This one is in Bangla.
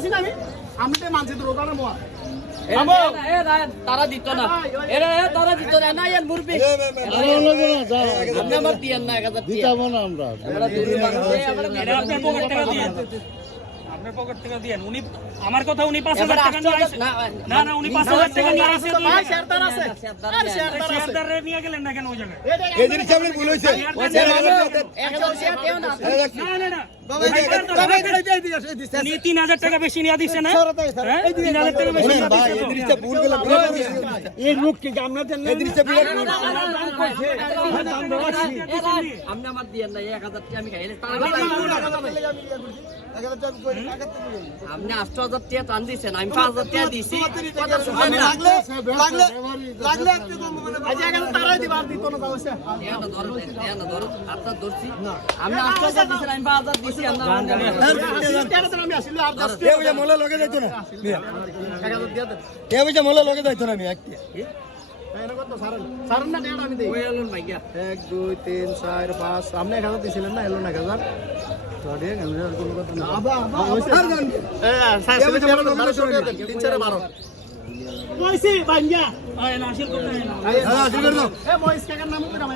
কইতাছি না আমি তো মানছি তো রোগানা মোয়া তারা দিত না তারা দিত না না এর মুরবি আমার দিয়েন না 1000 দিতাম না আমরা আপনার পকেট থেকে দিয়ে আপনার পকেট থেকে দিয়েন উনি আমার কথা উনি 5000 টাকা নিয়ে আইছে না না উনি 5000 টাকা নিয়ে আইছে তো ভাই শেয়ারদার আছে আর শেয়ারদার আছে শেয়ারদারে নিয়ে গেলেন না কেন ওই জায়গায় এই জিনিসটা আপনি ভুল হইছে না না না উনি 3000 টাকা বেশি নিয়ে দিছে না 3000 টাকা বেশি নিয়ে ভাই এই দিছে জিনিসটা ভুল গেলাম এই লোক কি আমরা দেন এই জিনিসটা বিরাট ভুল আপনি আমার দিয়েন না 1000 টাকা আমি খাইলে আপনি 8000 টাকা টান দিছেন আমি 5000 টাকা দিছি কথা শুনেন না লাগলে একটু কম মানে আজ এখন তারাই দিবার দিত না যাওছে না ধরো আপনার ধরছি আমি 8000 দিছেন আমি 5000 দিছি আপনার আমি আসলে আর 10 এই বুঝা মোলা লগে যাইতো না 1000 দিয়া দেন এই বুঝা মোলা লগে যাইতো না আমি একটি এনে কত সারন সারন না টাকা আমি দেই ওই এলন ভাইয়া 1 2 3 4 5 সামনে 1000 দিছিলেন না এলো না 1000 তোরে গেল কোন কথা না আবা আর জান সাইজ 3 4 12 কইছি ভাইয়া আয় না আসল করতে হ্যাঁ ঠিক আছে এ মহেশ কাকার নাম কি নাম